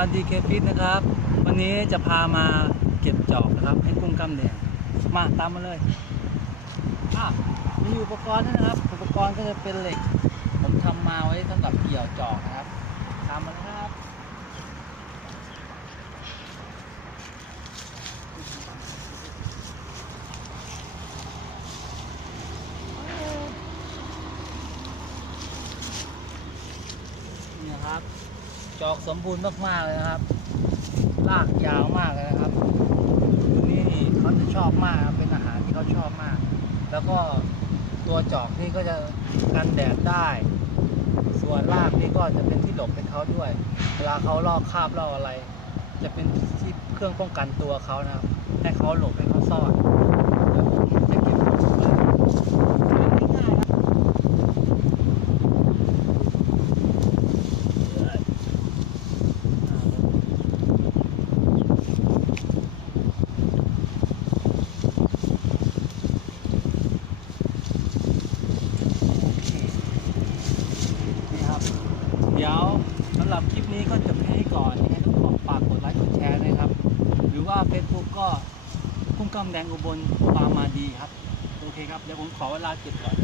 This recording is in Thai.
มาดีเคฟิตนะครับ วันนี้จะพามาเก็บจอกนะครับ ให้กุ้งกล้ามแดงมาตามมาเลยอะมีอุปกรณ์นะครับ อุปกรณ์ก็จะเป็นเหล็ก ผมทำมาไว้สำหรับเกี่ยวจอกนะครับ ตามมาครับนี่ครับ จอกสมบูรณ์มากๆเลยนะครับ ลากยาวมากเลยนะครับนี่เขาจะชอบมากเป็นอาหารที่เขาชอบมาก แล้วก็ตัวจอกนี่ก็จะกันแดดได้ ส่วนรากนี่ก็จะเป็นที่หลบให้เขาด้วย เวลาเขาลอกคาบลอกอะไร จะเป็นที่เครื่องป้องกันตัวเขานะครับ ให้เขาหลบให้เขาซ่อนแล้วผมจะเก็บไว้ง่ายๆครับ นี่ครับ เดี๋ยวสำหรับคลิปนี้ก็จบแค่นี้ก่อนยังไงต้องขอฝากกดไลค์กดแชร์นะครับ หรือว่า Facebook ก็กุ้งกำแดงอุบลฟาร์มาดีครับ โอเคครับ เดี๋ยวผมขอเวลาเก็บก่อน